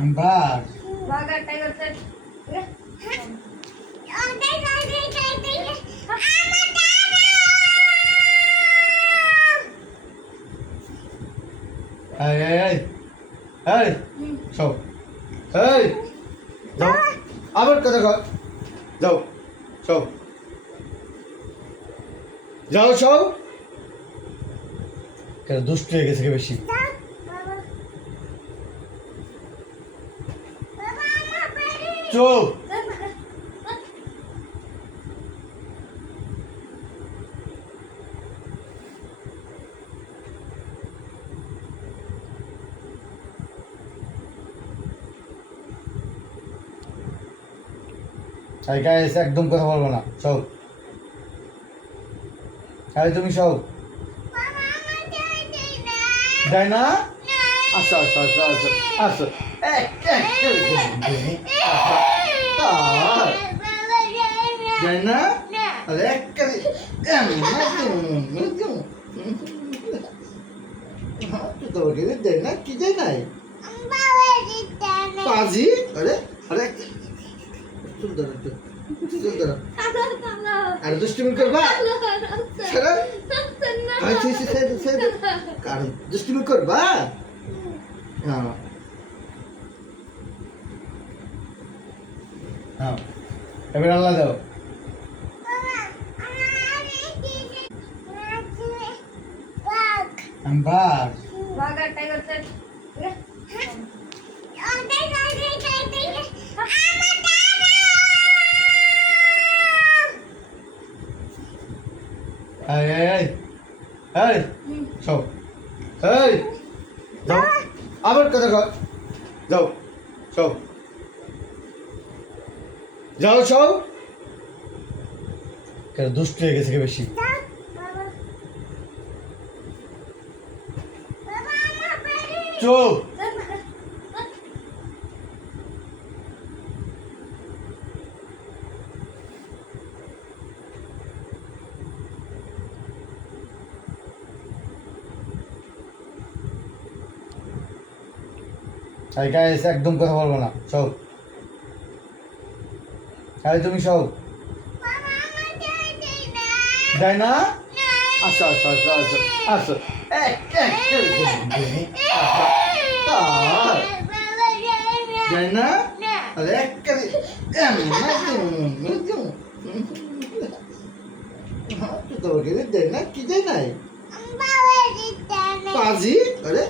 I'm back. Baga tiger set. Hey, সব এই যাও আবার কথা কর যাও সব যাও সব কেন দুষ্ট হয়ে গেছে কে বেশি চুপ আরে গাইস একদম কথা বলবো না সব আরে তুমি সব যাই না আসো আসো আসো আসো আসো যাই না আরে এক তোমাকে যাই না কি যাই নাই পাজি আরে আরে চুল ধরো চুল ধরো আরে দুষ্টুমি করবা সারা কারণ দুষ্টুমি করবা হ্যাঁ হ্যাঁ এবার আল্লাহ দাও I'm back. Baga tiger set. এই সব এই যাও আবার কথা কর যাও সব যাও সব কেন দুষ্ট হয়ে গেছে কে বেশি চুপ আরে গাইস একদম কথা বলবো না সব আরে তুমি সব যাই না আসো আসো আসো আসো আসো যাই না আরে এক তোমাকে যাই না কি যাই নাই পাজি আরে